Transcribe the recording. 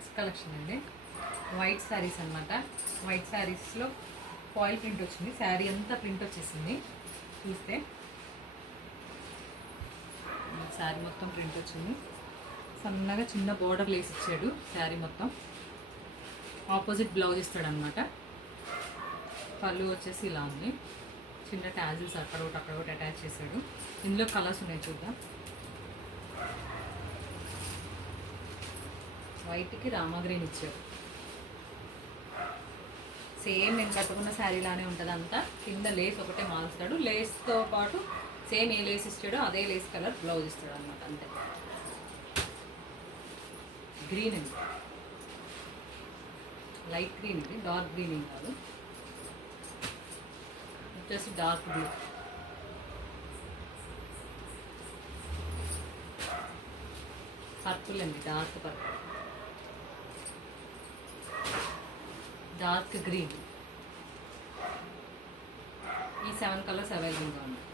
Next collection అండి, white saris అనమాట. White శారీస్లో ఫాయిల్ ప్రింట్ వచ్చింది, శారీ అంతా ప్రింట్ వచ్చేసింది. చూస్తే శారీ మొత్తం ప్రింట్ వచ్చింది. సన్నగా చిన్న బోర్డర్ లేసి ఇచ్చాడు శారీ మొత్తం. ఆపోజిట్ బ్లౌజ్ ఇస్తాడనమాట. పళ్ళు వచ్చేసి ఇలా ఉంది, చిన్న ట్యాజిల్స్ అక్కడ ఒకటి అటాచ్ చేశాడు. ఇందులో కలర్స్ ఉన్నాయి చూద్దాం. వైట్కి రామా గ్రీన్ ఇచ్చారు. సేమ్ నేను కట్టుకున్న శారీలానే ఉంటుంది అంతా. కింద లేస్ ఒకటే మారుస్తాడు, లేస్తో పాటు సేమ్ ఏ లేస్ ఇస్తాడో అదే లేస్ కలర్ బ్లౌజ్ ఇస్తాడు అనమాట. అంతే. గ్రీన్ అండి, లైట్ గ్రీన్ ఇది, డార్క్ గ్రీన్ ఏం కాదు. వచ్చేసి డార్క్ బ్లూ. పర్పుల్ అండి, డార్క్ పర్పుల్, డార్క్ గ్రీన్. ఈ 7 కలర్స్ అవైలబుల్గా ఉన్నాయి.